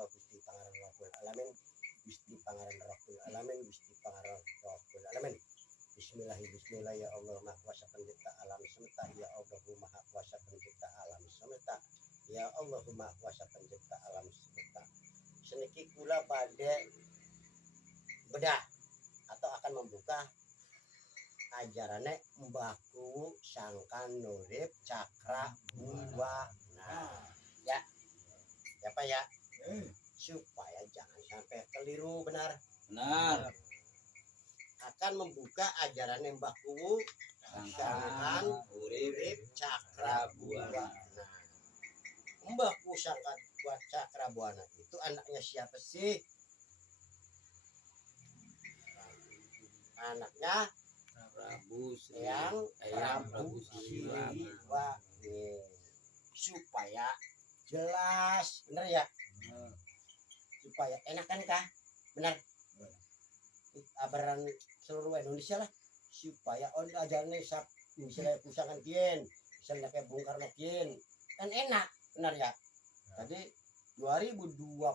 Allah Gusti Pangeran Rabbul Alamin, Gusti Pangeran Rabbul Alamin, Gusti Pangeran Rabbul Alamin. Bismillah ya Allah Maha Kuasa Pencipta alam semesta, ya Allah Maha Kuasa Pencipta alam semesta, ya Allah Maha Kuasa Pencipta alam semesta. Seniki kula badhe bedah atau akan membuka ajarannya Mbah Kuwu Sangkan Nurip Cakra Buwana. Ya Pak ya, supaya jangan sampai keliru. Benar akan membuka ajarannya Mbah Kuwu Sangkan Nurip Cakra Buwana. Mbah Kuwu Sangkan Cakra Buwana itu anaknya siapa sih? Anaknya Prabu Prabu Siliwangi. Supaya jelas, bener ya? Supaya enakan kah? Benar. Abaran seluruh Indonesia lah, supaya on ajarnya misalnya pusangan kien, misalnya kayak Bung Karno kien, kan enak, benar ya? Jadi 2024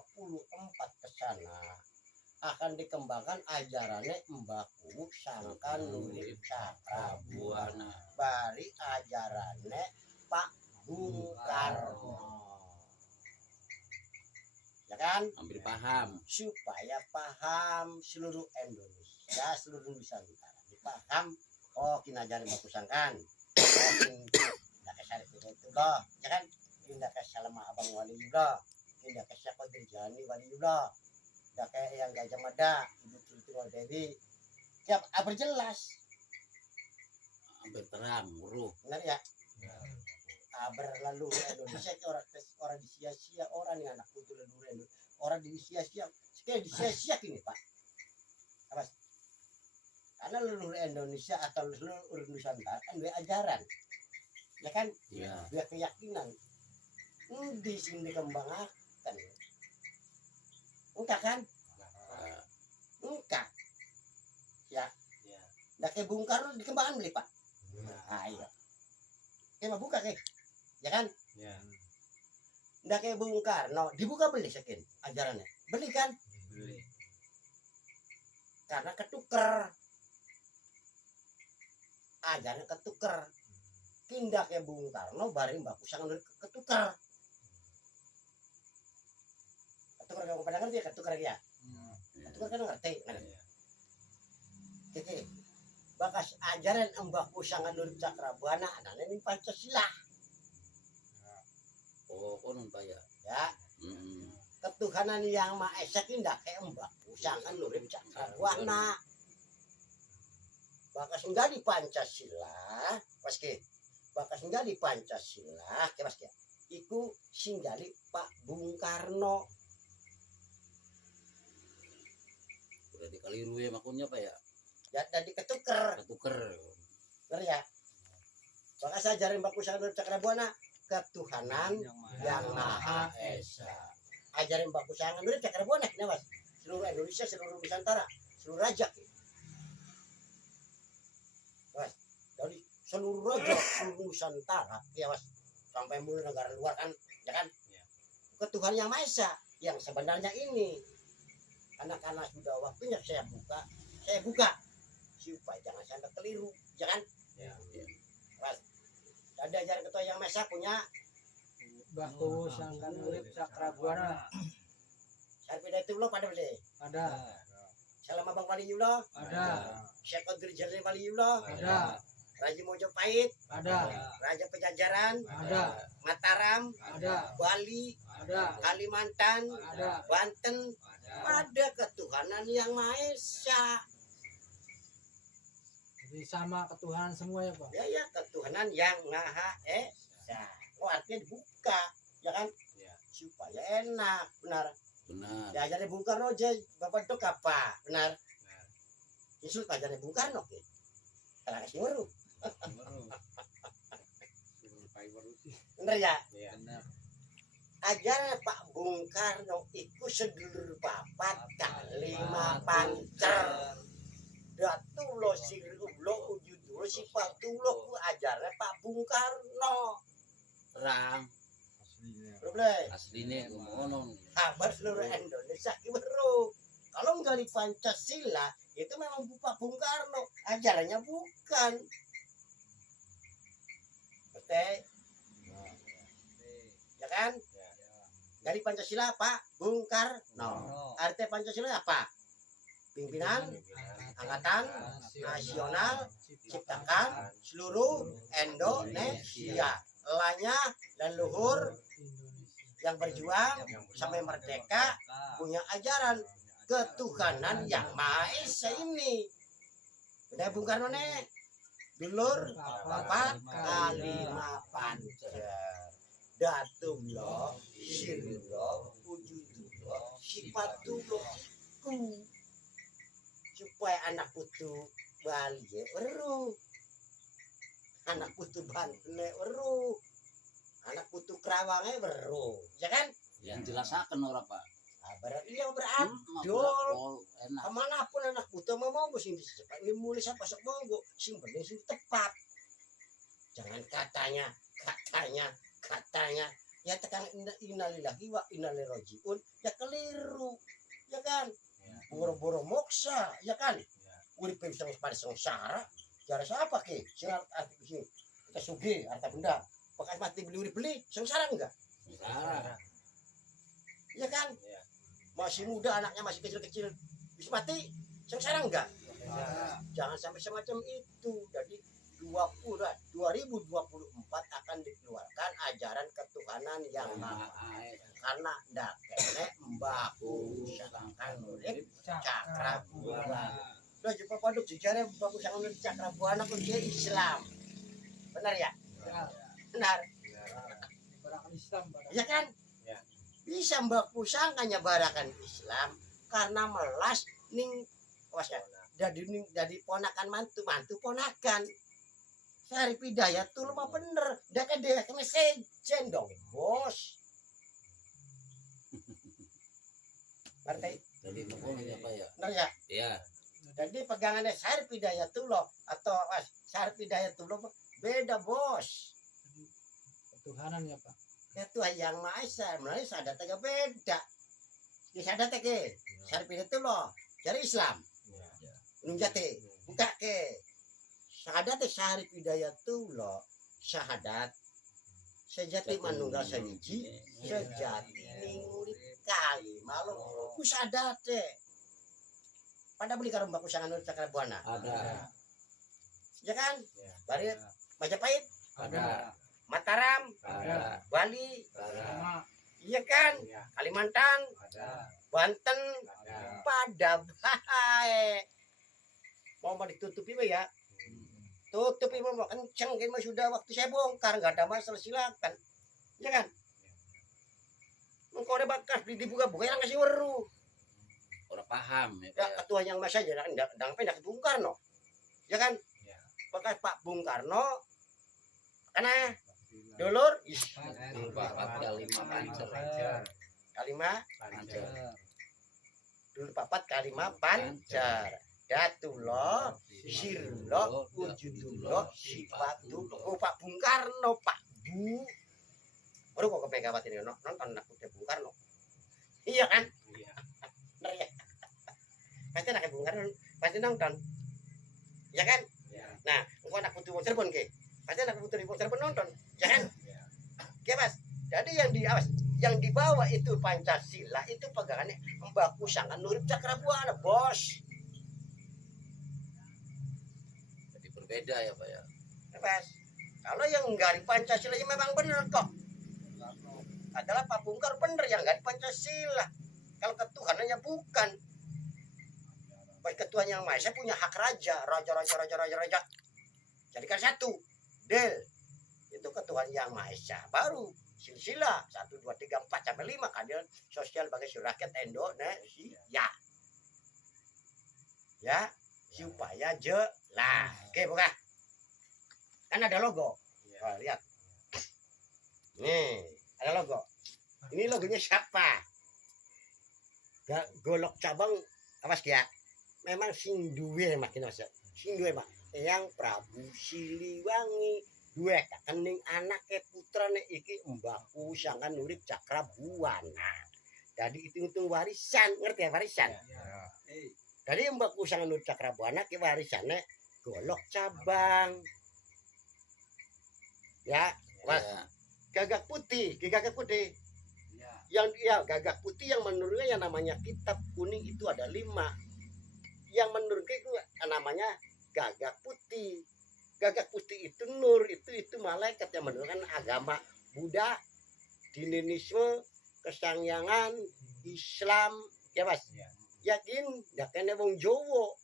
ke sana akan dikembangkan ajarannya Mbah Kuwu Sangkan Nurip Cakra Buwana. Bari ajarannya Pak Bung Karno. Ya kan? Hampir paham. Supaya paham seluruh Indonesia, seluruh Nusantara. Dipaham, oh kina ajaran Mbah Kuwu Sangkan. Oh kinda kesarip itu loh, ya kan? Kinda kesalama Abang Waliullah, kinda kesapa Dirjani Waliullah. Udah kayak yang Gajah Mada, Ibu Tutul Dewi. Ya, berjelas. Berterang, huruf. Benar ya? Berlalu Indonesia ke orang disia-sia, orang yang anak itu lalu orang disia-sia. Sekali disia-sia ini Pak. Apa? Karena leluhur Indonesia atau leluhur Nusantara kan dua ajaran. Ya kan? Iya. Dua keyakinan. Di sini dikembangkan. Enggak kan? Enggak. Ya. Nah kayak Bung Karno dikembangkan beli Pak. Iya. Kayak mau buka kayak. Ya kan? Ya. Nah kayak Bung Karno dibuka beli sekian ajarannya. Beli kan? Beli. Karena ketuker. Ajarannya ketuker. Tindak kayak Bung Karno bareng Mbah Kuwu Sangkan ketuker. Ketuker kamu pada ngerti ya ketuker ya? Ketuker kan ngerti. Oke. Bakas ajaran Mbah Kuwu Sangkan Nurip Cakra Buwana anaknya ini Pancasila. Oh, konon Pak ya. Ya. Ketuhanan yang Maha Esa kindak kayak Mbah Kuwu Sangkan Nurip Cakra Buwana. Bakas menjadi Pancasila, paski. Bakas menjadi Pancasila, ke paski. Iku sing jadi Pak Bung Karno. Udah dikaliru ya makunnya Pak ya. Ya tadi ketuker. Ketuker. Ngerti ya? Bakas ajaran Mbah Kuwu Sangkan Nurip Cakra Buwana ketuhanan yang Maha Esa. Ajarin Mbah Kuwu Sangkan Nurip Cakra Buwana ini Mas. Seluruh Indonesia, seluruh Nusantara, seluruh raja. Mas, dari seluruh raja, seluruh Nusantara, ya Mas. Sampai mulai negara luar kan, ya kan? Ketuhanan yang Maha Esa yang sebenarnya ini. Karena sudah waktunya saya buka supaya jangan sampai keliru, ya kan? Ya. Mas, ada ajaran ketua yang Maha Esa punya Mbah Kuwu Sangkan Nurip Cakra Buwana. Syarif Hidayatullah pada beli. Ada. Salam Abang Waliullah. Ada. Syekh Qadir Jalil Waliullah. Ada. Raja Mojopahit. Ada. Raja Pejajaran. Ada. Mataram. Ada. Bali. Ada. Kalimantan. Ada. Banten. Ada ketuhanan yang Maha Esa. Jadi sama ketuhanan semua ya Pak. Ya ketuhanan yang Maha Esa. Oh artinya dibuka, ya kan? Ya. Supaya enak, benar. Benar. Diajarin Bung Karno aja, Bapak Dok apa? Benar. Isul ajarin Bung Karno ke. Kalau kasih nguruk. Bener ya? Benar. Ajaran Pak Bung Karno itu sedulur papat kalima pancer. Datulo sirulo ujudulo sifatulo ku ajaran Pak Bung Karno. Terang. Boleh. Aslinya ngono. Kabar seluruh Indonesia ki bro. Kalau nggak di Pancasila itu memang Pak Bung Karno, ajarannya bukan. Betul. Ya kan? Dari Pancasila Pak Bung Karno. Arti Pancasila apa? Pimpinan Angkatan Nasional ciptakan seluruh Indonesia. Lanya leluhur yang berjuang sampai merdeka punya ajaran ketuhanan yang Maha Esa ini. Udah Bung Karno nih. Dulur papat kalima pancar. Datullah sirullah wujudullah sifatullah ku. Supaya anak putu Bali weru. Anak putu Banten weru. Anak putu Kerawangnya weru. Ya kan? Yang jelasaken ora, Pak. Berarti yang beradol kemanapun anak putu mau sing dicepat mulai siapa sok monggo sing penting sing tepat. Jangan katanya ya tekan innalillahi wa inna ilaihi rajiun ya keliru ya kan boro-boro moksa ya kan urip bisa pada sengsara cara siapa ke sing arti sing kita sugih harta benda bekas mati beli sengsara enggak ya kan masih muda anaknya masih kecil-kecil bisa mati sengsara enggak jangan sampai semacam itu. Jadi 2024 akan dikeluarkan ajaran ketuhanan yang maha karena ndak kene mbaku sangkan urip cakrabuana lo juga produk sejarah mbaku sangkan urip cakrabuana pun dia Islam benar ya benar ya kan bisa mbaku sangkanya barakan Islam karena melas ning wasya jadi ponakan mantu ponakan Syarif Hidayat tuh mah bener dah kan dia mesejen dong bos ngerti Jadi pokoknya Pak ya. bener ya Iya. jadi pegangannya Syarif Hidayat tuh loh atau Syarif Hidayat tuh loh beda bos ketuhanan ya Pak. ya Tuhan yang Maha Esa melalui sadatnya beda di sadatnya ke Syarif Hidayat tuh loh cari Islam nunjate buka ke syahadat Syarif Hidayatullah syahadat sejati manunggal sawiji sejati ngurip kali malu ku syahadat pada beli karo mbak kusangan urip cakrabuana Ada. ya kan bari Majapahit Ada. Mataram Ada. Bali Ada. iya kan Kalimantan Ada. Banten Ada. pada baik mau ditutupi ya tutup ibu mau kenceng kan sudah waktu saya bongkar nggak ada masalah silakan ya kan engkau ada bakas dibuka-buka yang kasih weru Orang paham ya, ya Pak ya. ketua yang masa aja ndang pendak Bung Karno ya kan bekas Pak Bung Karno karena dulur Papat kalima pancer. kalima Pancer. dulur papat kalima pancar datullah sirullah wujudullah sifatullah oh Pak Bung Karno Pak Bu baru kok kepegawat ini nonton anak putih Bung Karno iya kan bener ya pasti anak Bung Karno pasti nonton ya kan nah engkau anak putih Cirebon ke pasti anak putih Cirebon nonton ya kan ya Mas jadi yang dibawa itu Pancasila itu pegangannya mbaku sangan nurip cakrabuana bos Berbeda ya Pak ya. Mas kalau yang nggak di Pancasila ya memang benar kok adalah Pak Bung Karno bener yang nggak di Pancasila kalau ketuhanannya bukan baik ketuhan yang Maha Esa punya hak raja jadikan satu del itu ketuhan yang Maha Esa baru silsilah 1 2 3 4 sampai 5 keadilan sosial bagi seluruh rakyat Indonesia ya supaya jelas oke buka kan ada logo oh, lihat nih ada logo ini logonya siapa golok cabang awas ya memang sing duwe makin mas sing duwe mak yang Prabu Siliwangi duwe kening anake putrane iki mbahku sangkan urip Cakrabuana. Jadi itu warisan, ngerti ya warisan? Jadi mbahku sangkan urip Cakrabuana ki warisane golok cabang. Ya, Mas. Gagak putih, gagak putih. Yang gagak putih yang menurutnya yang namanya kitab kuning itu ada 5. Yang menurutnya itu namanya gagak putih. Gagak putih itu nur, itu malaikat yang menurutkan agama Buddha, Dininisme, kesangyangan, Islam, ya Mas. Yakin, dakene wong Jowo.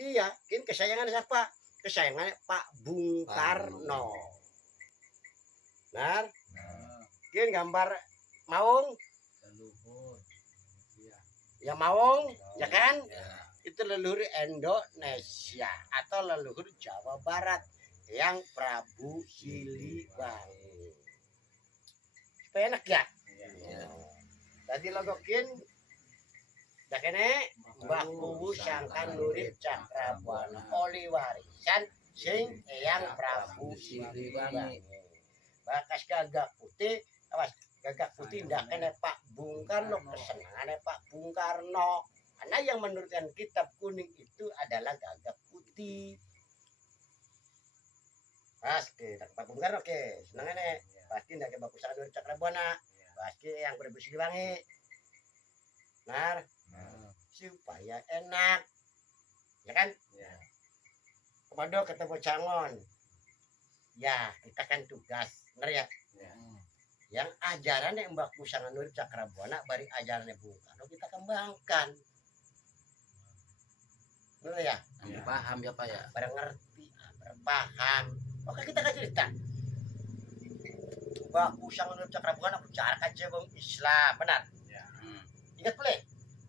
Iya, kin kesayangan siapa? Kesayangannya Pak Bung Karno. Nah, kin gambar maung. Ya maung, ya kan? Itu leluhur Indonesia atau leluhur Jawa Barat yang Prabu Siliwangi. Supaya enak ya? Tadi logokin dah kene Mbah Kuwu sangkan nurip Cakrabuana oli warisan sing eyang Prabu Siliwangi. Bakas gagak putih, awas gagak putih ndak kene Pak Bung Karno, kesenangane Pak Bung Karno. Karena yang menurutkan kitab kuning itu adalah gagak putih. Pasti, Pak Bung Karno ke, senangane. Pasti ndak ke bagus sangat Cakrabuana. Pasti yang Prabu Siliwangi. Nah, supaya enak. Ya kan? Kepada ketemu Cangon. Ya, kita kan tugas, bener ya? Yang ajarannya Mbak Kusangan Nurip Cakrabuana bari ajarannya Bung Karno kita kembangkan. Bener ya? Paham ya Pak ya? Barang ngerti, berpaham. Oke kita kan cerita. Mbak Kusangan Nurip Cakrabuana bicara aja bang Islam, benar? Ingat boleh?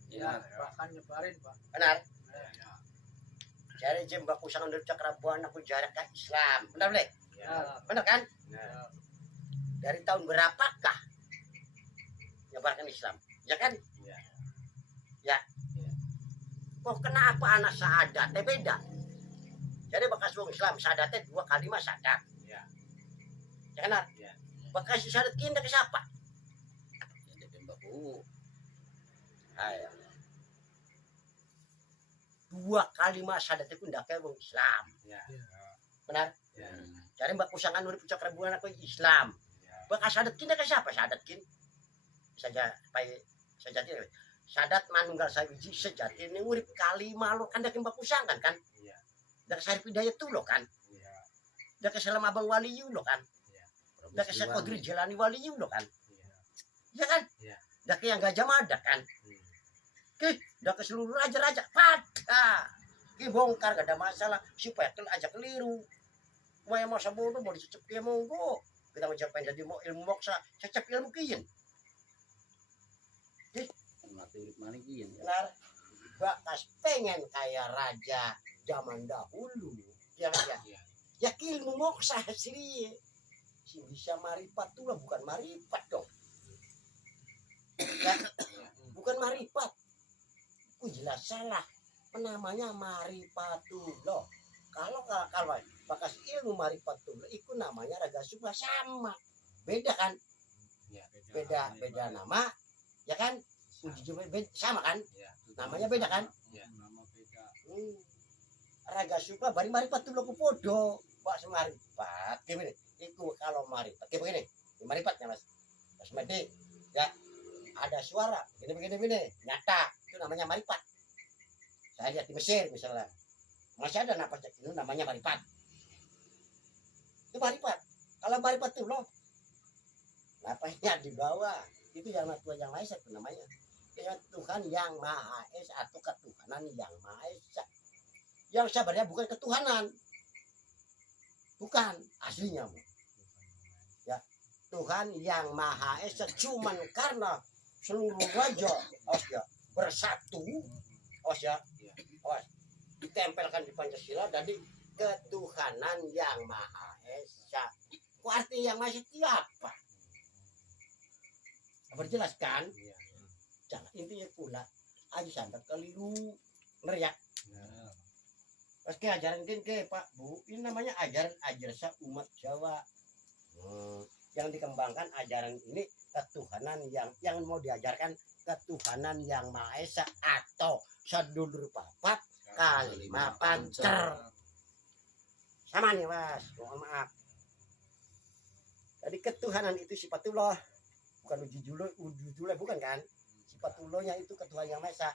Ya, bahkan nyebarin, Pak. Benar? Jadi Mbak Kusangan Nurip Cakrabuana aku jarak ke Islam, benar boleh? Benar kan? Dari tahun berapakah nyebarkan Islam? Ya kan? Ya. Kok kenapa anak syahadatnya beda? Jadi bekas wong Islam syahadatnya 2 kalimat syahadat. Ya kan? Bekas syahadat kinda ke siapa? Jadi Mbah Kuwu. Ayo. 2 kalimat syahadat itu ndak kayak wong Islam. Benar? Jadi Mbak Kusangan Nurip Cakrabuana aku Islam. Bekas syahadat kinda ke siapa? Syahadat kin saja pai sejati. Syahadat manunggal sawiji sejati ini urip kalima lo kan dak Mbak Kusangan kan? Dak Sarif Hidayat tuh lo kan? Dak Salam Abang Waliyu lo kan? Dak Kodri Jalani Waliyu lo kan? Ya kan? Dak yang Gajah Mada kan? Dak seluruh raja-raja pada ki bongkar gak ada masalah supaya aja keliru. Mau yang mau sabodo mau dicecep dia monggo. Kita mencapai jadi mau ilmu moksa, cecep ilmu kian. Benar, bakas pengen kayak raja zaman dahulu, ya. Ilmu moksa sih, bisa marifat tuh lah, bukan marifat dong. Ya, bukan marifat, jelas salah. Namanya marifatullah. Kalau bakas ilmu marifatullah itu namanya raga suka sama. Beda kan? Beda nama, ya kan? Sama kan? Namanya beda kan? Raga suka bari marifatullah ku podo. Pak semarifat, gimana? Itu kalau marifat, kayak begini. Marifatnya Mas. Mas Medi, ya ada suara, begini, nyata. Itu namanya marifat. Saya lihat di Mesir misalnya. Masih ada napas itu namanya marifat. Itu marifat. Kalau marifat itu loh. Napasnya di bawah. Itu yang Tuhan yang Maha Esa itu namanya. Yang Tuhan yang Maha Esa atau ketuhanan yang Maha Esa. Yang sebenarnya bukan ketuhanan. Bukan aslinya. Ya, Tuhan yang Maha Esa cuman karena seluruh wajah bersatu. Ditempelkan di Pancasila dari ketuhanan yang Maha Esa. Arti yang Maha Esa apa? Berjelaskan? Jangan intinya pula aja sampai keliru, bener ya? Oke, ajaran ke Pak Bu, ini namanya ajaran umat Jawa. Yang dikembangkan ajaran ini ketuhanan yang mau diajarkan ketuhanan yang Maha Esa atau sedulur papat kalima pancer. Sama nih Mas, mohon maaf. Jadi ketuhanan itu sifatullah, bukan wujudullah, bukan kan? Sifatullahnya itu ketuhanan yang Maha Esa.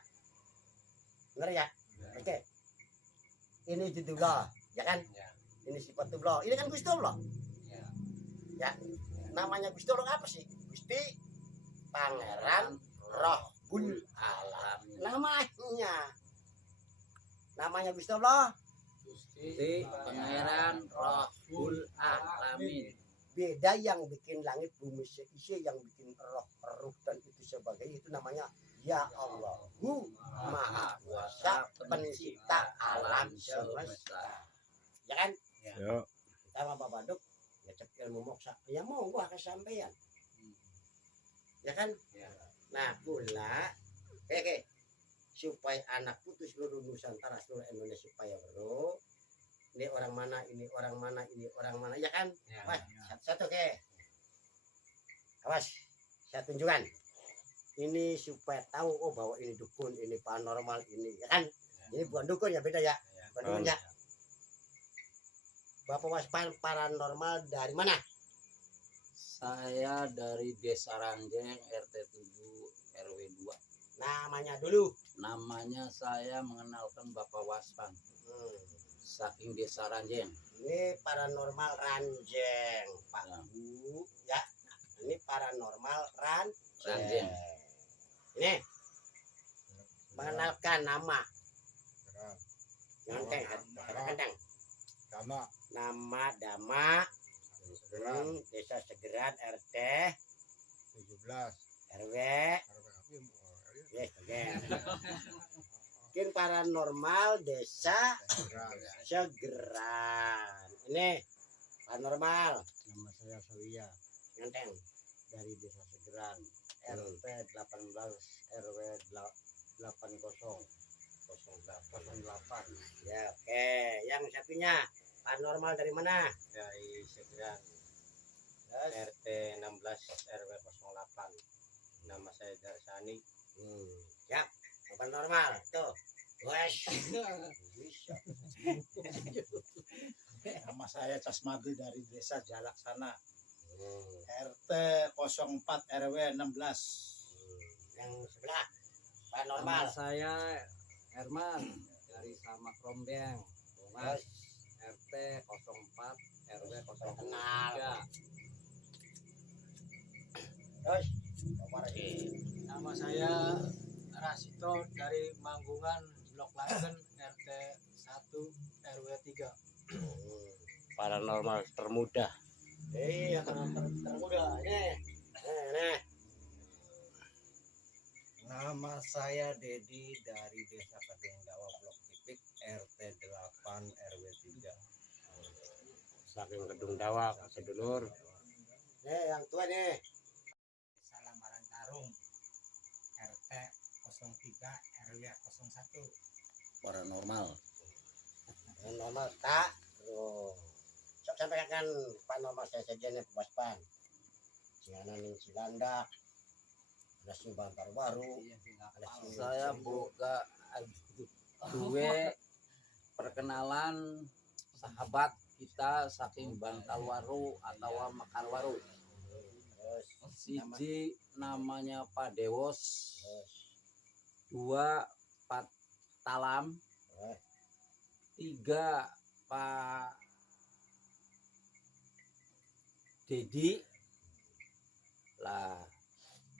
Benar ya? Oke. Ini wujudullah, ya kan? Ini sifatullah. Ini kan Gusti Allah. Ya. Namanya Gusti Allah apa sih? Gusti Pangeran Rohul Alam. Namanya Gusti Allah. Gusti Pangeran Rohul Alamin. Beda yang bikin langit bumi seisi, yang bikin roh dan itu sebagainya, itu namanya Ya Allahu Maha Kuasa Pencipta Alam Semesta. Ya kan? Ya. Kita sama Pak Baduk ya cek ilmu moksa. Ya mau gua akan sampeyan. Ya kan? Nah, pula oke. Supaya anak putus seluruh Nusantara, seluruh Indonesia supaya bro. Ini orang mana, ini orang mana, ini orang mana, ya kan? Wah, satu oke. Awas, saya tunjukkan. Ini supaya tahu oh bahwa ini dukun, ini paranormal, ini ya kan? Ini bukan dukun ya, beda ya. Bukan dukun ya. Bapak Waspan paranormal dari mana? Saya dari Desa Ranjeng RT 7 RW 2. Namanya dulu. Namanya saya mengenalkan Bapak Waspan. Saking Desa Ranjeng. Ini paranormal Ranjeng, Pak Ya. Bu. Ya, ini paranormal Ranjeng. Ranjeng. Ini mengenalkan nama. Nganteng, kadang-kadang. Nama Dama. Desa Segeran RT 17 RW. Yes, again. Mungkin paranormal Desa Segeran. Ini paranormal. Nama saya Sawiya Nganteng. dari Desa Segeran, RT 18 RW 8008. Ya, oke. Yang satunya paranormal dari mana? Dari Segeran, Terus? RT 16 RW 08. Nama saya Darsani. Ya, paranormal. Tuh. Wes. Bisa. Nama saya Casmadi dari Desa Jalaksana, Hmm. RT 04 RW 16. Yang sebelah Nama paranormal. saya Herman dari Samak Rombeng, Bungas, RT 04 RW 03. Terus Nama saya Rasito dari Manggungan, Blok Langen, RT 1 RW 3. Paranormal termuda. yang termuda. Nih. Nama saya Dedi dari Desa Kedung Dawa Blok Tipik, RT 8 RW 3. Saking Kedung Dawa, sedulur. Nih, yang tua nih. Salamaran Tarung, RT 03 RW 01. Paranormal. Paranormal tak. Sok sampaikan paranormal saya saja nih Paspan. Jangan ning Cilandak. Ada Subang baru. Saya buka dua perkenalan sahabat kita saking Bantalwaru atau Mekarwaru. Siji namanya Pak Dewos, dua Pak Talam, tiga Pak Dedi lah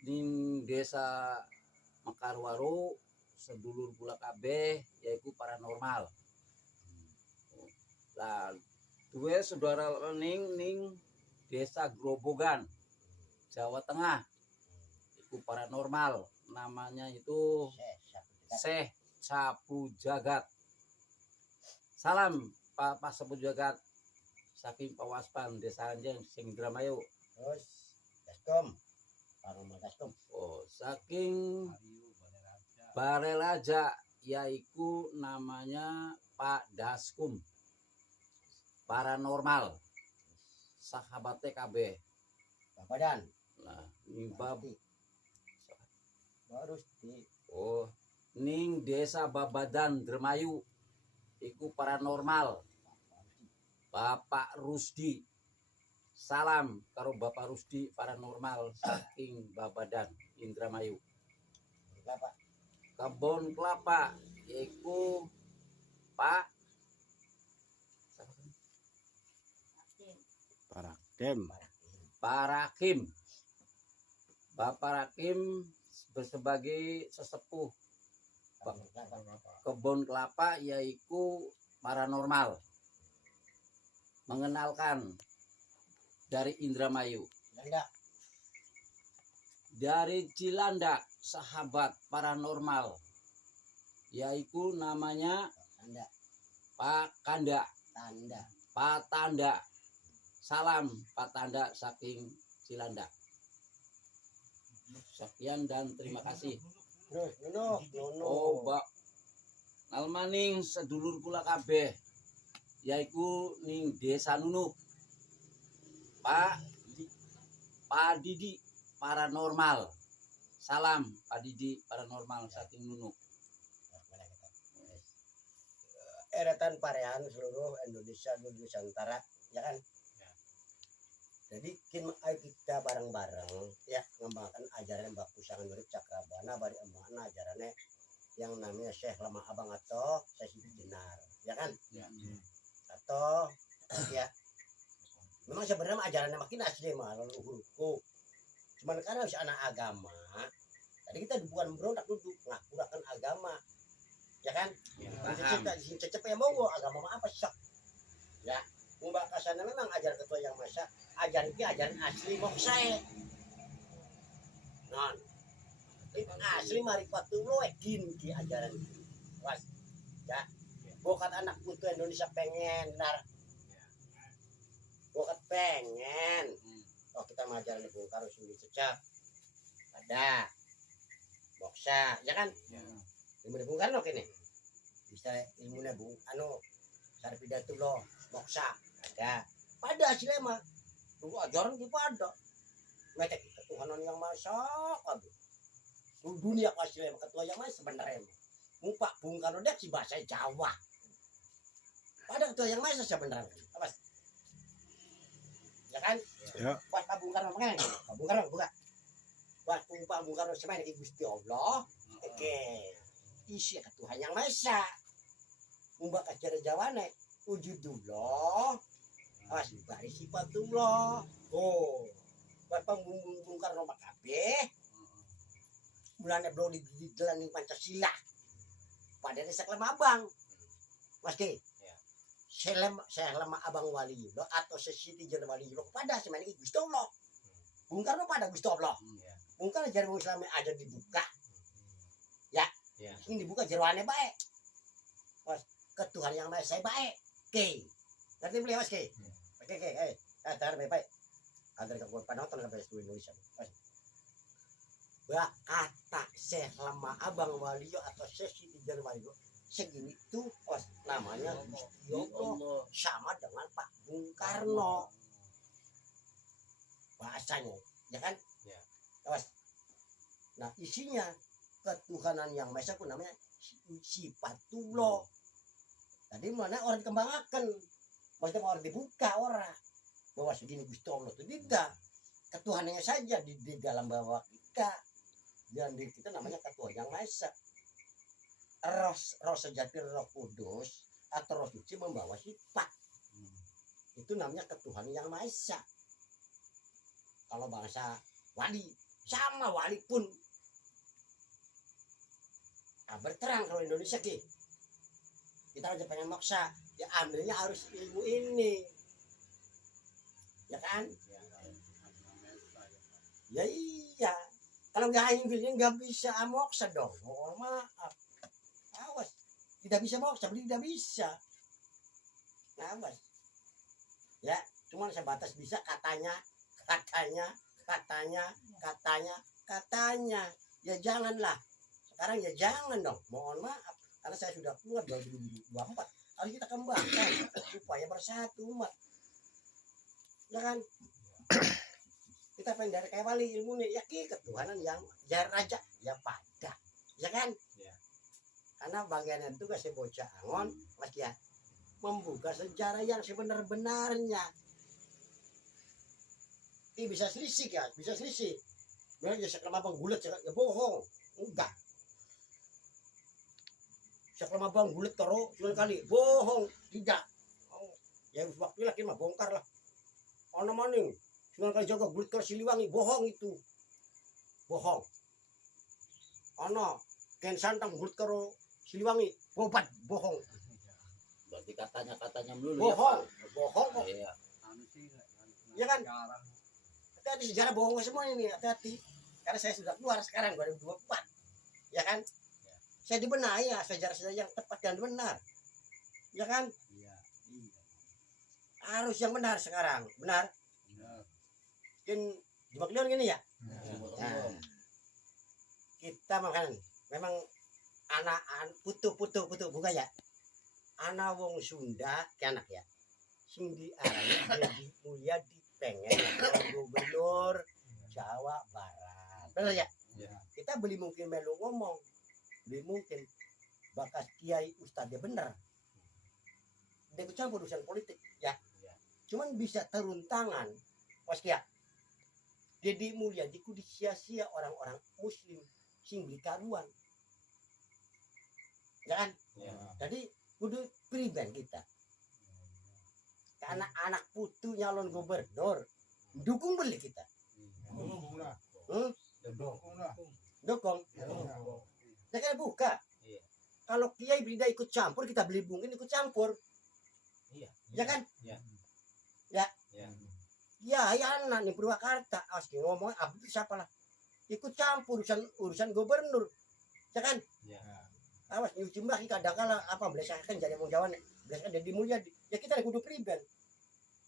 di Desa Mekarwaru sedulur pula kabeh yaitu paranormal lah dua saudara ning Desa Grobogan Jawa Tengah itu paranormal namanya itu Syekh Sapu Jagat. Salam Pak Sapu Jagat saking Pak Waspan Desa Anjing sing Indramayu. Terus Gaskom. Paranormal Gaskom. Oh, saking Barelaja yaitu namanya Bapak Daskum paranormal sahabat TKB. Bapak Dan Nah, ini bab baru di oh ning desa Babadan Dremayu iku paranormal. Bapak Rusdi. Salam karo Bapak Rusdi paranormal saking Babadan Indramayu. Bapak Kebon kelapa iku Pak Parakem. Parakim. Bapak Rakim sebagai sesepuh kebun kelapa yaitu paranormal. Mengenalkan dari Indramayu. Janda Dari Cilandak sahabat paranormal yaitu namanya tanda Pak Kanda, tanda Pak Tanda. Salam Pak Tanda saking Cilandak. Sekian dan terima kasih. Nuno Oh, Mbak. Almaning sedulur kula kabeh yaiku ning Desa Nunuk. Pak Didi paranormal. Salam Pak Didi paranormal saking Nunuk. eretan parehan seluruh Indonesia dan Nusantara ya kan. Jadi ayo kita bareng-bareng ya ngembangkan ajaran Mbak Pusangan Urip Cakrabana bari embangan ajarannya yang namanya Syekh Lama Abang atau Syekh Jenar ya kan. Ya. Atau ya memang sebenarnya ajarannya makin asli mah leluhurku. Cuman karena si anak agama tadi kita bukan berontak duduk ngakurakan agama ya kan. Paham. Cecep ya monggo agama mah apa sih ya. Mbak Kasana memang ajar ketua yang masa ajar ini ajaran asli moksae non itu asli marifatulo ekin ki ajaran itu was ya bukan anak putu Indonesia pengen nar bukan pengen oh kita mengajar di Bung Karno sungguh cecak ada moksa ya kan ilmu di Bung Karno kini bisa ilmunya Bung anu sarpidato lo moksa ada pada hasilnya mah tunggu ajaran kita ada mereka ketuhanan yang masak dunia hasilnya ketua yang mana sebenarnya Pak Bung Karno dia si bahasa Jawa pada ketua yang mana sebenarnya apa ya kan Ya. buat Pak Bung Karno pengen Pak Bung Karno buka buat Pak Bung Karno semuanya Gusti Allah oke isi ketuhan yang maha Mbak acara Jawane wujudullah asli bari sifatullah oh Bapak Bung Karno kabeh bulannya bro di jalan Pancasila pada desa Lama Abang Mas Ki saya lama Abang Wali lo atau sesiti jadi Wali lo pada semuanya Gusti Allah Bung Karno pada Gusti Allah Bung Karno jadi Islam aja dibuka ya ini dibuka jeroannya baik Mas ketuhan yang maha saya baik oke ngerti beli Mas Ki oke tar baik agar kekuatan penonton sampai seluruh Indonesia bah kata Syekh Lama Abang Walio atau Syekh Siti Jar Walio segini tuh namanya Gusti Allah sama dengan Pak Bung Karno bahasanya ya kan nah isinya ketuhanan yang maha esa namanya sifatullah tadi mana orang dikembangkan maksudnya orang dibuka orang bahwa segini Gusti Allah itu tidak ketuhanannya saja di dalam bawah kita dan diri kita namanya ketua yang maha esa roh sejati roh kudus atau roh suci membawa sifat itu namanya ketuhanan yang maha esa kalau bangsa wali sama wali pun berterang kalau Indonesia Ki kita aja pengen moksa ya ambilnya harus ilmu ini ya kan ya iya kalau nggak ambilnya nggak bisa moksa dong mohon maaf awas tidak bisa moksa tidak bisa awas ya cuma sebatas bisa katanya ya janganlah sekarang ya jangan dong mohon maaf karena saya sudah keluar 2024 harus kita kembangkan supaya bersatu umat. Ya kan? Kita pengen dari kayak wali ilmu nih, ya ketuhanan yang ya raja, ya pada, ya kan? Ya. Karena bagiannya itu kasih bocah angon, mas ya, membuka sejarah yang sebenar-benarnya. Ini bisa selisih ya, bisa selisih. Bilang ya sekelama bang gulet, ya bohong, enggak. Sekelama bang gulet karo, sudah kali, bohong, tidak. Oh, ya waktu lagi mah bongkar lah. Ono maning. Sunan Kalijaga gulit ke Siliwangi, bohong itu. Bohong. Ono Ken Santang gulit ke Siliwangi, bobat, bohong. Berarti katanya melulu Bohong, ya, bohong Pak. kok. Iya. Ya kan? Hati-hati sejarah bohong semua ini, hati-hati. Karena saya sudah keluar sekarang 2024. Ya kan? Saya dibenahi ya sejarah-sejarah yang tepat dan benar. Ya kan? Harus yang benar sekarang, benar. Mungkin di Baklion gini ya. Nah, kita makan memang anak putu bukan ya. Anak wong Sunda ke anak ya. Sing diarani jadi mulia dipengen gubernur Jawa Barat. Benar ya? Kita beli mungkin melu ngomong. Beli mungkin bakas kiai ustadz dia bener. Dia ikut campur urusan politik ya. Cuman bisa turun tangan. Mas Kia. Jadi mulia diku disia-sia orang-orang muslim sing karuan. Ya kan? Ya. Jadi kudu pribadi kita. Karena anak putu nyalon gubernur dukung beli kita. Dukung. Ya kan buka. Iya. Kalau kiai beda ikut campur kita beli mungkin ikut campur. Iya. Ya kan? Ya. Ya. Ya. Ya, ya anak nih Purwakarta, asli ngomong abdi siapa lah. Ikut campur urusan gubernur. Ya kan? Ya. Awas nyuci mbak kadang kala apa belasakan jadi mau jawan. Belasakan jadi mulia. Ya kita kudu pribadi.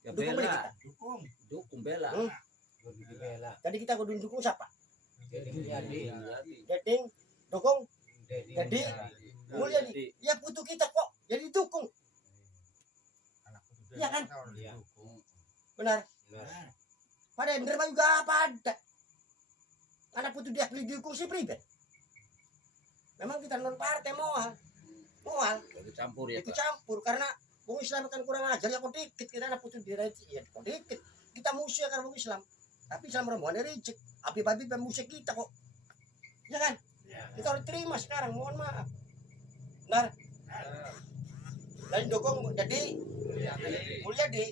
Ya Dukung beli kita. bela. Dukung bela. Bela. Jadi kita kudu dukung siapa? Jadi Mulyadi. Jadi dukung Jadi Mulyadi. Ya putu kita kok. Jadi dukung. Iya kan? Iya. Benar. Benar. Pada yang nerima juga apa ada. Anak putu dia pilih dukung si pribadi. Memang kita non partai moal. Ikut campur ya, Ikut Pak. campur karena wong Islam kan kurang ajar ya kok dikit kita anak putu dia ya kok dikit. Kita musuh karena wong Islam. Tapi Islam rombongan reject. Api-api pemusik kita kok. Ya kan? Ya. Kita harus terima sekarang, mohon maaf. Benar. Dan dukung jadi Mulyadi.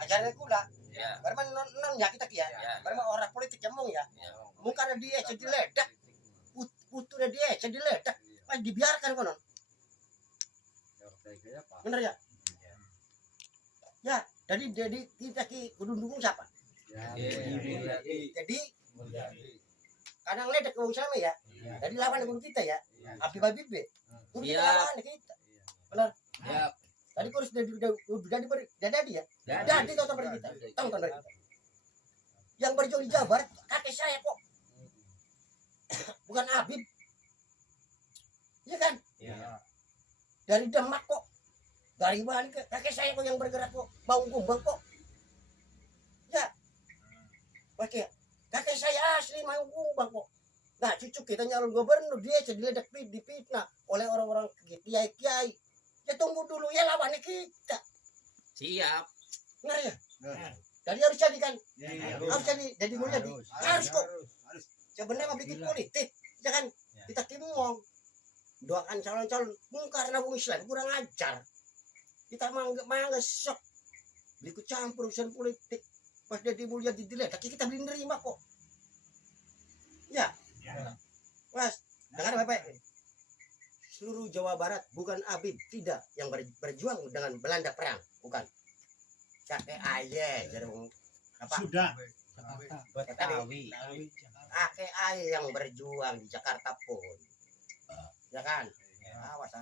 Ajarannya kula. Ya. Barman non ya kita kia. Ya. Barman orang politik ngomong ya. Ya. Muka dia jadi ledak. Putu dia jadi ledak. Pas dibiarkan konon. Bener ya? Ya, jadi kita kudu dukung siapa? Jadi kadang ledak ke Islam ya. Jadi lawan dengan kita ya. Habib. Kudu kita lawan kita. Benar. Ya. Tadi kurus udah jadi ya. Jadi tonton beri kita. Tonton beri kita. Yang berjuang di Jawa Barat kakek saya kok. Bukan Habib. Iya kan? Dari Demak kok. Dari Bali kakek saya kok yang bergerak kok. Bau Kumbang kok. Ya. Oke. Kakek saya asli mau Kumbang kok. Nah, cucu kita nyalon gubernur dia jadi ledak dipitnah oleh orang-orang kiai-kiai. Ya tunggu dulu ya lawannya kita. Siap. Benar ya? Jadi harus jadikan. Harus jadi mulia harus kok. Sebenarnya bikin politik, ya kan? Kita kimong. Doakan calon-calon karena wong Islam kurang ajar. Kita mangga sok. Ikut campur urusan politik. Pas dia mulia didilet, kita beli nerima kok. Ya. Mas, dengar Bapak. Seluruh Jawa Barat bukan Habib tidak yang berjuang dengan Belanda perang, bukan. Kakek Aye jadi apa? Sudah. Betawi. Kakek Aye yang berjuang di Jakarta pun, ya kan? Awas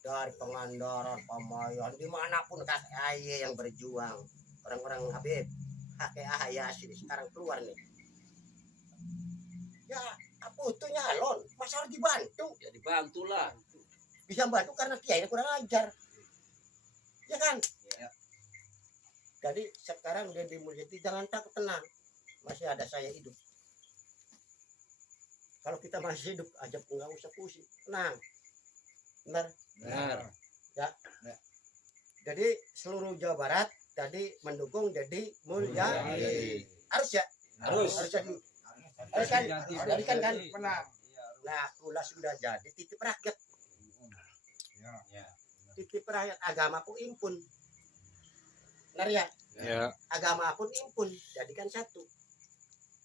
dari Pangandaran, Pamayan, dimanapun kakek Aye yang berjuang. Orang-orang Habib, kakek Aye asli sekarang keluar nih. Ya, apa itu nyalon? Masa harus dibantu? Ya dibantulah. Bisa bantu karena kiai kurang ajar. Ya kan? Ya. Jadi sekarang Deddy Mulyadi jangan takut, tenang. Masih ada saya hidup. Kalau kita masih hidup aja nggak usah pusing, tenang. Benar. Benar. Jadi seluruh Jawa Barat tadi mendukung Deddy Mulyadi. Harus ya? Harus. Harus jadi. Harus kan? Jadi kan Benar. Nah, ulah sudah jadi titip rakyat. Ya. Titip rakyat agama pun impun. Benar ya? Ya. Agama pun impun. Jadikan satu.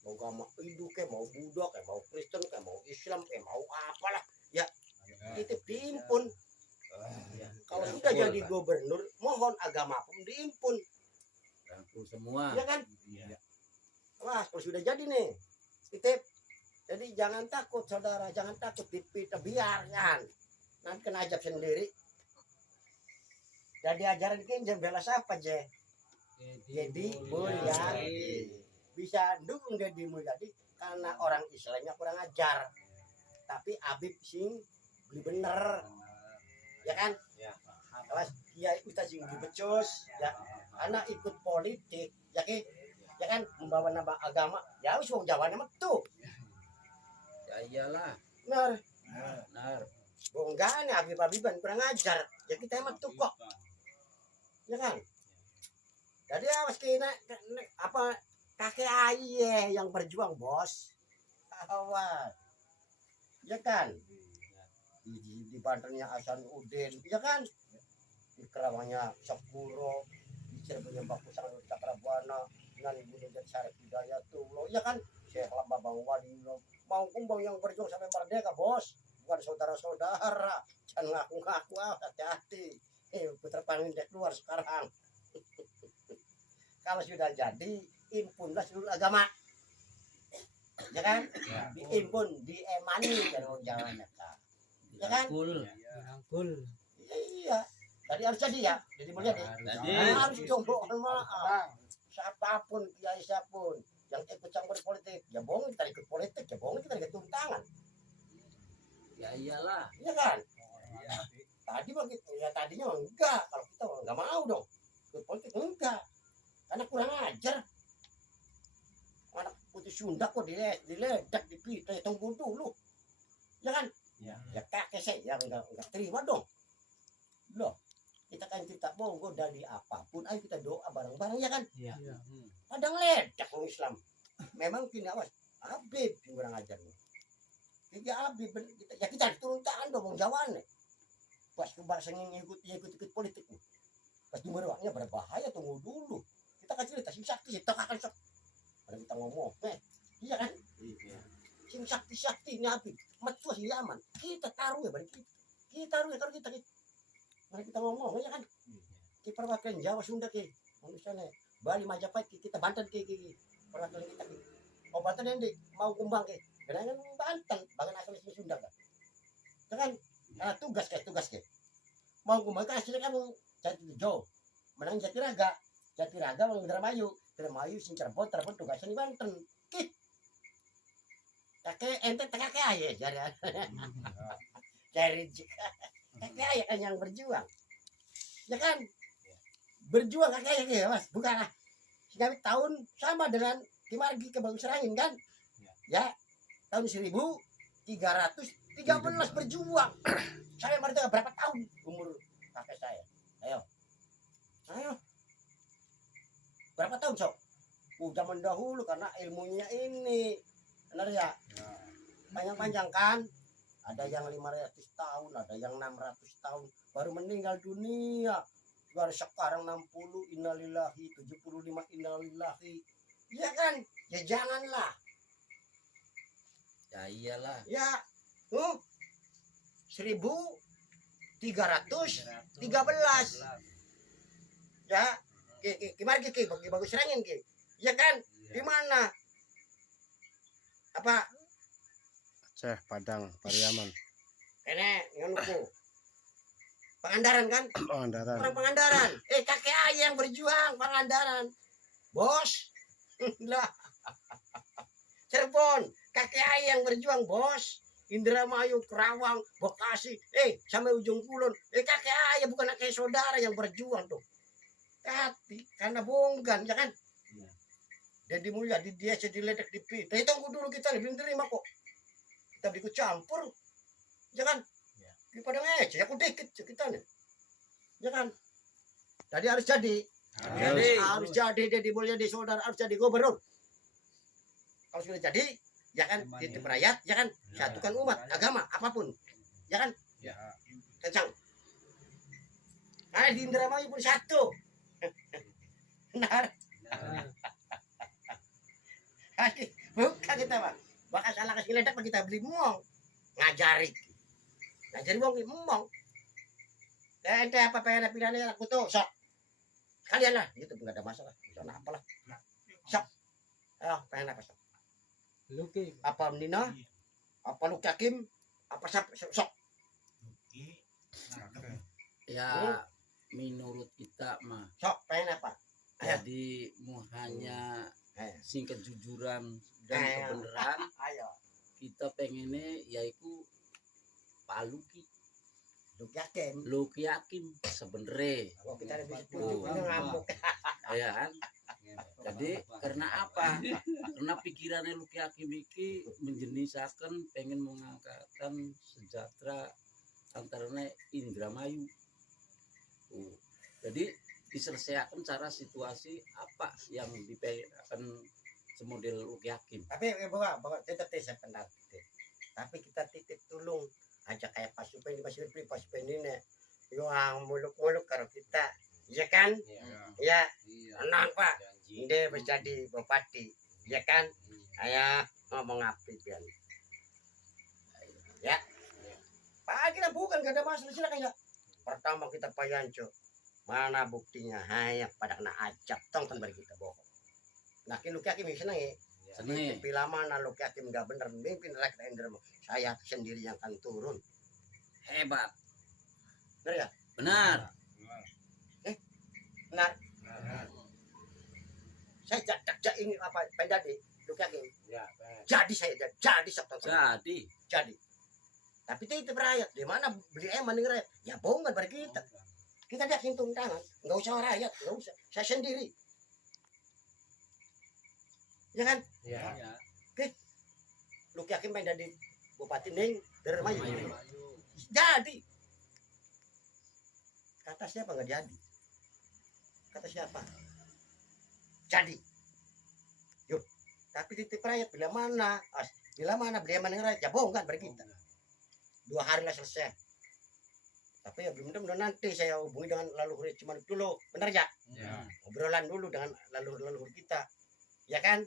Mau agama Hindu kayak mau Buddha kayak mau Kristen kayak mau Islam kayak mau apalah. Ya, titip diimpun. Kalau sudah jadi gubernur, mohon agama pun diimpun. Rangkul semua. Ya kan? Iya. Wah, kalau sudah jadi nih, titip. Jadi jangan takut saudara, jangan takut kita biarkan. Nanti kena ajab sendiri. Jadi ajaran kita bela siapa je? Deddy Mulyadi. Bisa dukung Deddy Mulyadi karena orang Islamnya kurang ajar. Tapi Habib sing beli bener. Ya kan? Ya. Awas dia Ustaz sing dibecus ya. Karena ikut politik, ya ki? Ya kan membawa nama agama. Ya wis wong Jawane metu. Ya iyalah. Benar. Benar. Bonggaan ya Habib-Habiban kurang ajar. Ya kita emang tuh kok. Ya kan? Jadi awas kena apa kakek ayah yang berjuang bos. Awas. Ya kan? Di Bantennya Hasanuddin, ya kan? Di Kerawangnya Sapuro, di Cirebonnya Bakusan Cakrabuana, dengan Ibu Nujat Syarif Hidayatullah, ya kan? Syekh Lambang Wali mau kumbang yang berjuang sampai merdeka bos, bukan saudara-saudara. Jangan ngaku-ngaku, hati-hati. Putra Pangindah keluar sekarang. Kalau sudah jadi, impunlah seluruh agama. Ya kan? Diimpun, diemani dan jangan Kak. Ya kan? Rangkul. Iya. Tadi harus jadi ya. Jadi Mulyadi. Jadi. Harus dong, mohon maaf. Siapapun, kiai siapapun yang ikut campur politik, ya bohong kita ikut politik, ya bohong kita ikut tuntangan. Ya iyalah. Iya kan? Tadi mah gitu, ya tadinya mah enggak. Kalau kita mah enggak mau dong ikut politik, enggak. Karena kurang ajar. Anak putih Sunda kok diledak, dipita, tunggu dulu. Ya kan? Ya kakek saya enggak terima dong. Loh, kita kan kita monggo dari apapun, ayo kita doa bareng-bareng ya kan? Iya. Padang ledak orang Islam. Memang kini awas, Habib yang kurang ajar nih. Ya Habib, kita turun tangan dong, Jawa nih. Pas bahasa ikut politik nih. Pas di waknya berbahaya, tunggu dulu. Kita kan cerita, sing sakti, kita akan sok. Ada kita ngomong, iya kan? Sing sakti ini Habib, matua si Yaman. Kita taruh ya, balik kita. Kita taruh ya, kalau kita. Mari kita ngomong, ya kan? Kita perwakilan Jawa, Sunda, misalnya Bali, Majapahit, kita Banten, perwakilan kita. Mau Banten yang mau kumbang, karena kan Banten, bahkan asal Sunda, kan? Ya kan? Karena tugas, mau kumbang, kan hasilnya kan Jatijo, menang Jatiraga mau Indramayu, sing Cirebon, tugasnya di Banten. Kakek ente kakek ayah, cari kakek ayah kan yang berjuang, ya kan? Berjuang kakek ayah mas, bukan sehingga tahun sama dengan Kimargi ke Bagus Serangin kan? Ya, tahun 1313 berjuang. Saya merdeka berapa tahun umur kakek saya? Ayo. Berapa tahun sok? Zaman dahulu karena ilmunya ini, benar ya? Panjang-panjang kan? Ada yang 500 tahun, ada yang 600 tahun baru meninggal dunia. Baru sekarang 60 innalillahi, 75 innalillahi. Iya kan? Ya janganlah. Ya iyalah. Ya. 1313. Ya. Gimana bagus serangin ya kan? Di mana? Apa? Aceh, Padang, Pariaman, Ini ngono Pangandaran kan? Pangandaran. Orang Pangandaran. Kakek ayah yang berjuang Pangandaran. Bos. Lah. Cirebon, kakek ayah yang berjuang, Bos. Indramayu, Kerawang, Bekasi, sampai ujung kulon. Kakek ayah bukan kakek saudara yang berjuang tuh. Tapi karena bonggan, ya kan? Jadi mulia dia diledek di pi. Tapi tunggu dulu kita belum terima kok. Kita ikut campur, jangan. Daripada ngece, aku dikit kita nih, jangan. Tadi harus jadi. Harus jadi Deddy Mulyadi saudara, harus jadi gubernur. Kalau sudah jadi, ya kan, titip rakyat, ya kan, satukan umat, agama, apapun, ya kan, kencang. Di Indramayu pun satu. Benar. Bukan kita bang, bakal salah kasih ledak kita beli mong, ngajari mong, ente apa pengen pilihannya aku tuh, sok. Kalian lah, gitu nggak ada masalah. Sana apalah. Sok. Pengen apa sok? Luki. Apa Nina? Apa Luki Hakim? Apa sok? Ya menurut kita mah. Sok pengen apa? Jadi hanya sing kejujuran dan kebenaran. Ayo. Kita pengennya yaitu Pak Luki Hakim sebenarnya. Kalau kita lebih setuju, kita ngamuk. Ya kan? Jadi karena apa? Karena pikirannya Luki Hakim ini menjenisakan pengen mengangkatkan sejahtera antaranya Indramayu. Jadi diselesaikan cara situasi apa yang dipengen semodel Luki Hakim. Tapi bawa tetap saya pendapat. Tapi kita titip tulung aja kayak pasupen ini yang muluk-muluk kalau kita, ya kan? Ya, tenang Pak. Dia menjadi bupati, ya kan? Ayah ngomong api pian. Ya. Pak kita bukan gak ada masalah, silakan ya. Pertama kita payanco. Mana buktinya? Hayang pada kena ajak tongton bagi kita bohong. Nah, Luki Hakim seneng ya. Seneng. Bila mana Luki Hakim gak bener memimpin rakyat Indramayu, saya sendiri yang akan turun. Hebat. Benar ya? Benar. Nah, saya jak ini apa pendadi Luki Hakim. Jadi saya jadi sabtu. Jadi. Tapi itu rakyat, di mana beli eman rakyat? Ya bohong kan bagi kita. Kita dia hitung tangan, nggak usah rakyat, nggak usah. Saya sendiri. Ya kan? Oke. Luki Hakim pendadi Bupati Ning Indramayu. Jadi. Kata siapa nggak jadi? Kata siapa? Jadi. Yuk. Tapi titip rakyat bila mana beli eman rakyat? Ya bohong kan bagi kita. 2 hari lah selesai. Tapi ya belum nanti saya hubungi dengan leluhur cuman dulu, benar ya? Obrolan dulu dengan leluhur kita, ya kan?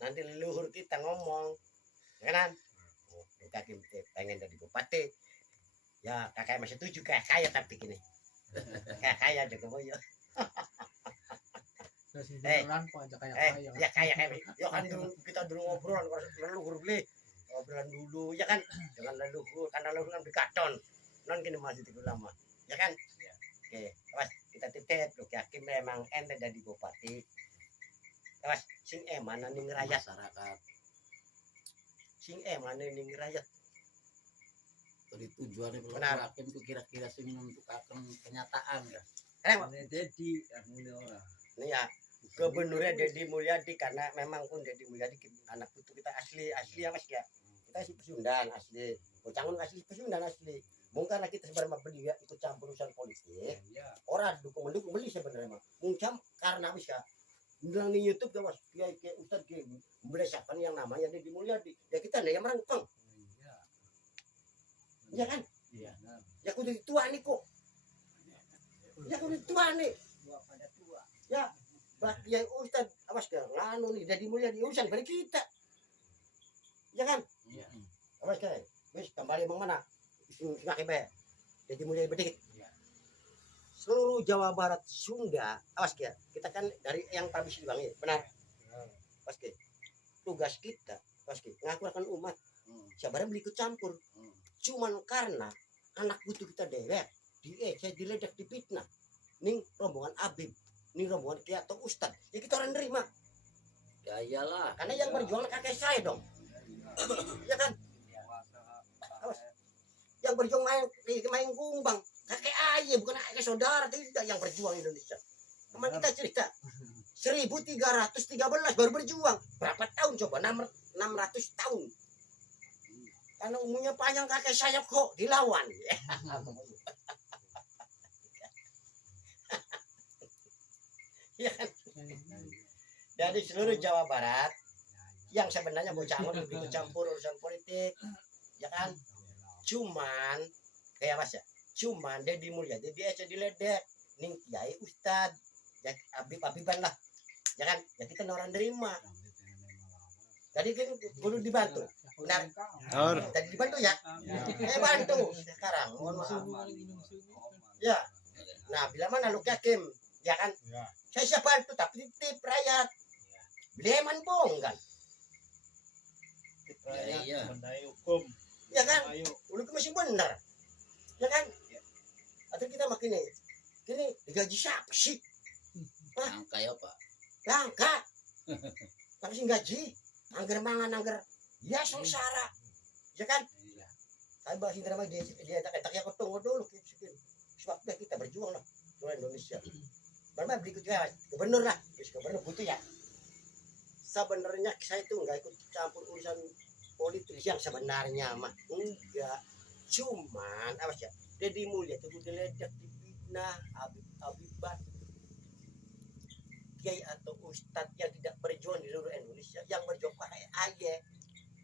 Nanti leluhur kita ngomong, ya kan? Luki Hakim pengen jadi bupati, ya kakak masih setuju kayak kaya tapi gini, kayak kaya juga boyo. Ya kaya, ya kan dulu kita ngobrol leluhur beli. Obrolan dulu ya kan, jangan leluhur karena leluhur kan dikaton non kini masih tiga lama ya kan. Oke awas kita titip Luki Hakim memang ente jadi bupati awas sing mana ning rakyat Masyarakat sing mana ning rakyat. jadi tujuannya Luki Benar. Hakim itu kira-kira sing untuk akan kenyataan ya. Jadi orang Nih ya gubernurnya Deddy Mulyadi karena memang pun Deddy Mulyadi anak putu kita asli ya mas ya. Kita asli Pesundan asli, Bocangun asli Pesundan asli. Mungkin kita sebenarnya beli ikut campur urusan politik. Orang mendukung beli sebenarnya mah. Mungkin karena bisa bilang di YouTube kan mas, kayak Ustadz kayak berdasarkan yang namanya Deddy Mulyadi. Ya kita nih yang merangkang. Ya kan? Iya. Ya kudu tua nih kok. Ya kudu tua nih. Ya, berarti yang Ustadz awas ke nganu nih Deddy Mulyadi urusan bagi kita. Ya kan? Iya. Awas ke, wis kembali bang mana? Semakin baik. Deddy Mulyadi berdikit. Seluruh Jawa Barat Sunda, awas ya. Kita kan dari yang publish bang ya, benar. Awas ke. Tugas kita, awas ke, ngakurkan umat. Sabarnya beli ikut campur. Cuman karena anak butuh kita dewek, diledek dipitnah. Ning rombongan Abib, ning rombongan Kiai atau Ustad. Ya kita orang nerima. Ya iyalah. Karena yang berjuang kakek saya dong. Ya kan? berjuang main kumbang. Kakek ayah bukan kakek saudara tidak yang berjuang Indonesia. Kemarin kita cerita 1313 baru berjuang. Berapa tahun coba? 600 tahun. Karena umurnya panjang kakek saya kok dilawan. Ya kan? Dari seluruh Jawa Barat yang sebenarnya bocah lebih campur urusan politik, ya kan? Cuman kayak Mas ya, cuman Deddy Mulyadi dia aja diledek, ning kiai ustad, ya abiban lah, ya kan? Ya kita orang nerima. Tadi kan perlu dibantu. Benar. Tadi dibantu ya? Bantu sekarang. Mohon maaf. Ya. Nah, bila mana lu yakin, ya kan? Saya siap bantu tapi titip rakyat. Bleman bong kan? Iya. hukum. Ya kan? Udah masih benar. Ya kan? Atau kita makin ini digaji siapa sih? Angka ya Pak. Langka. Tapi sih gaji. Angger mangan angger. Ya sengsara. Ya kan? Saya bahas drama dia tak ya ketemu dulu sebab kita berjuang lah untuk Indonesia. Berapa berikutnya gubernur lah. Gubernur butuh ya. Sebenarnya saya itu enggak ikut campur urusan politik yang sebenarnya mah enggak. Cuman apa sih? Deddy Mulyadi itu diledek, difitnah, abibat. Kiai atau ustadz yang tidak berjuang di seluruh Indonesia, yang berjuang pakai ayah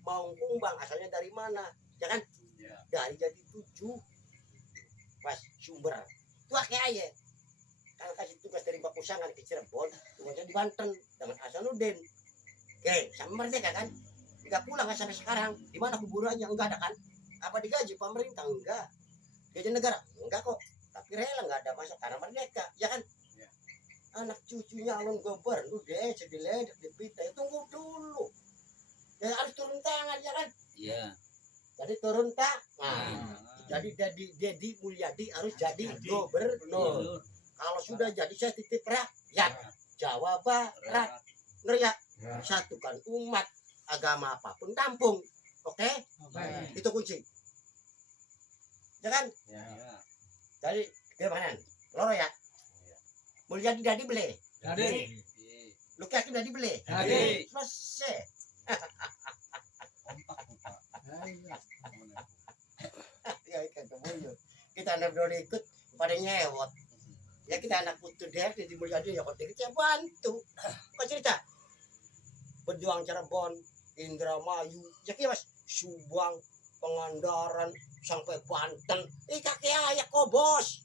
mau kumbang asalnya dari mana, ya kan? Dari jadi 7 Mas Sumber itu pakai ayah kalau kasih tugas dari Bakusangan ke Cirebon tugasnya di Banten dengan Hasanuddin. Oke, sama Merdeka kan nggak pulang kan sampai sekarang, di mana kuburannya? Enggak ada kan? Apa digaji pemerintah? Enggak. Gaji negara? Enggak kok, tapi rela nggak ada masa karena Merdeka, ya kan? Anak cucunya alun gubernur deh jadi ledek dipita, tunggu dulu ya, harus turun tangan ya kan? Iya. Jadi turun tangan. Jadi Deddy Mulyadi harus jadi gubernur. Kalau sudah jadi saya titip rakyat Jawa Barat, ngerti ya? Satukan umat, agama apapun tampung, oke? Itu kunci, ya kan? Jadi gimana? Loro ya? Mulyadi udah dibeli. Jadi, Lu yakin udah dibeli? Jadi. Selesai. Ya ikan kemudian kita anak udah ikut pada nyewot. Ya kita anak putu deh di Mulyadi ya kok kita bantu. Apa cerita? Berjuang Cirebon, Indramayu, ya Mas, Subang, Pangandaran sampai Banten. Kakek ayah kok bos.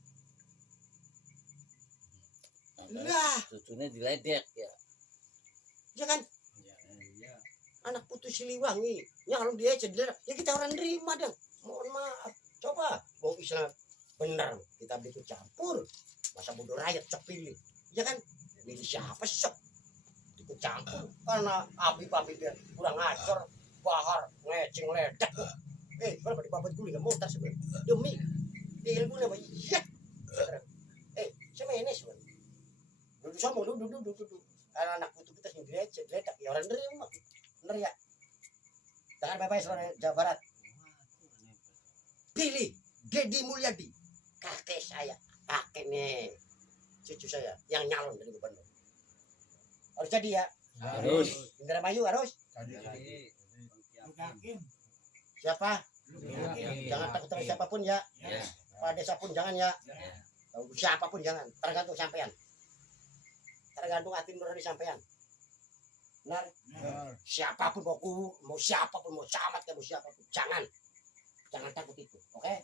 Lah, Cucunya diledek ya. ya kan? Anak putus Siliwangi, ya kalau dia cedera, ya kita orang nerima dong. Mohon maaf, coba mau Islam benar kita bikin campur, masa bodoh rakyat cok pilih, ya kan? Milih siapa sok? Ikut campur karena api dia kurang ajar, bahar ngecing ledek. Kalau di babat kulit motor sebenarnya demi ilmu apa? Iya. Sama ini sebenarnya. Duduk sama duduk. Karena anak putu kita sendiri aja ledek, ya orang nerima. Bener ya? Jangan bebas orang Jawa Barat. Pilih Deddy Mulyadi, kakek saya, kakek nih, cucu saya yang nyalon dari gubernur. Harus jadi ya. Harus. Indramayu harus. Siapa? Jangan takut sama siapapun ya. Pada desa pun jangan ya. Siapapun jangan. Tergantung sampean. Tergantung hati nurani sampean. Benar? Siapapun mau siapapun mau camat mau siapapun jangan takut itu, oke?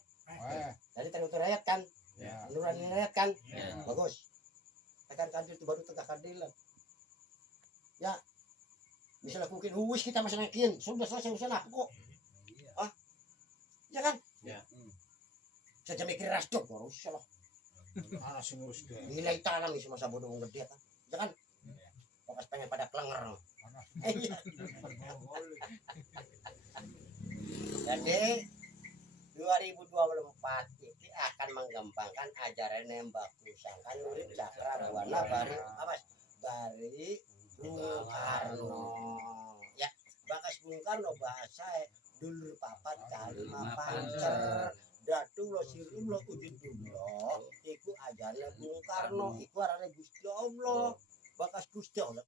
Jadi tergantung rakyat kan, nurani rakyat kan, bagus. Tekan kantor itu baru tegak keadilan. Ya, bisa lakukan, kita masih naikin, sudah selesai urusan aku kok. Ya kan? Saya mikir rasdok, harus salah. Nilai tanam nih masa bodoh gede kan, ya kan? Fokus pengen pada kelenger. Jadi 2024 ini akan mengembangkan ajaran nembak pusangkan urip cakra buana bari Bung Karno. Ya, bakas Bung Karno bahasa dulur papat kali mapancer dan Fatullah Sirullah Ujudullah iku ajane Bung Karno iku arane Gusti Allah bakas Gusti Allah